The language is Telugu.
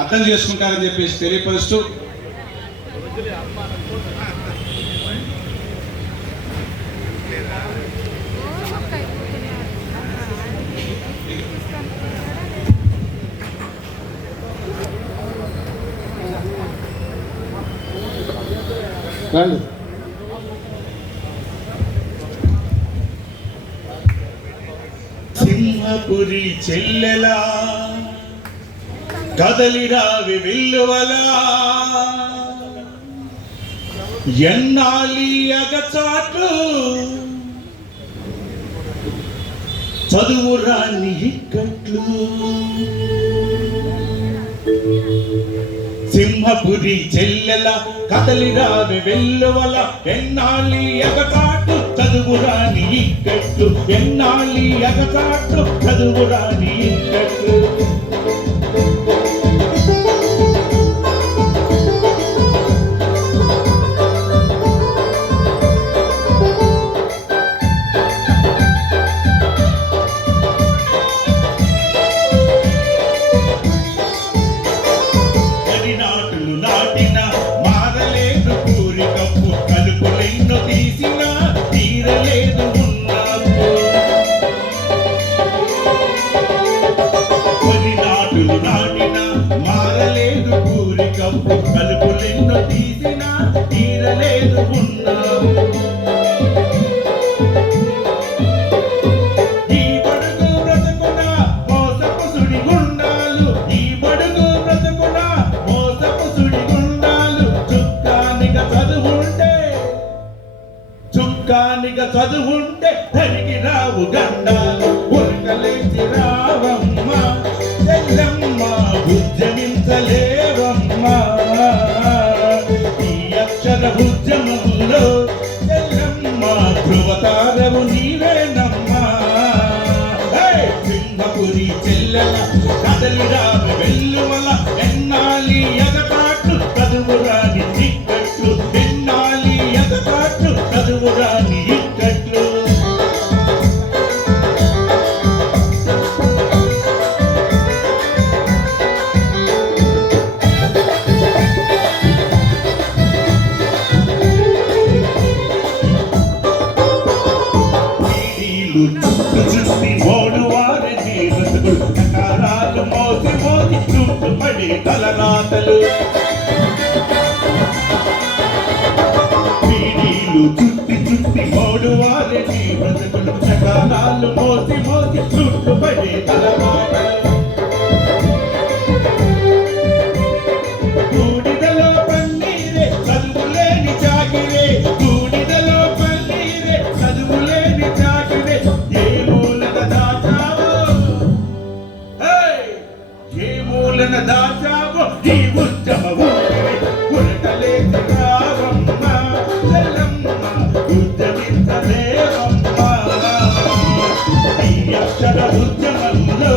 అర్థం చేసుకుంటారని చెప్పేసి తెలియపరుస్తూ రండి. సింహపురి చెల్లెలా కదలిరావి విల్లువలా. ఎన్నాలి అగచాటు చదువు రాని ఇక్కట్లు. సింహపురి చెల్లెల కదలిరావి వెల్లువల. ఎన్నాళ్ళి ఎగటాటు చదువురాని ఇక్కట్లు. ఎన్నాళ్ళి ఎగటాటు చదువురాని ఇక్కట్లు. చుక్కానిగా చదువుంటే తరిగి రావు గండ ఉరకలేసి రావమ్మ. చెల్లమ్మ ఉద్యమించలేవమ్మ. ఈ అక్షర ఉద్యమం చుట్టు చుట్టి మోడు వారి జీవతులు. నకారాలు మోసి మోసి చుట్టుపడి తలరాతలు పీడీలు చుట్టి చుట్టి వారి మోసి మోసి చుట్టుపడి తలరాతలు ఉద్యమంలో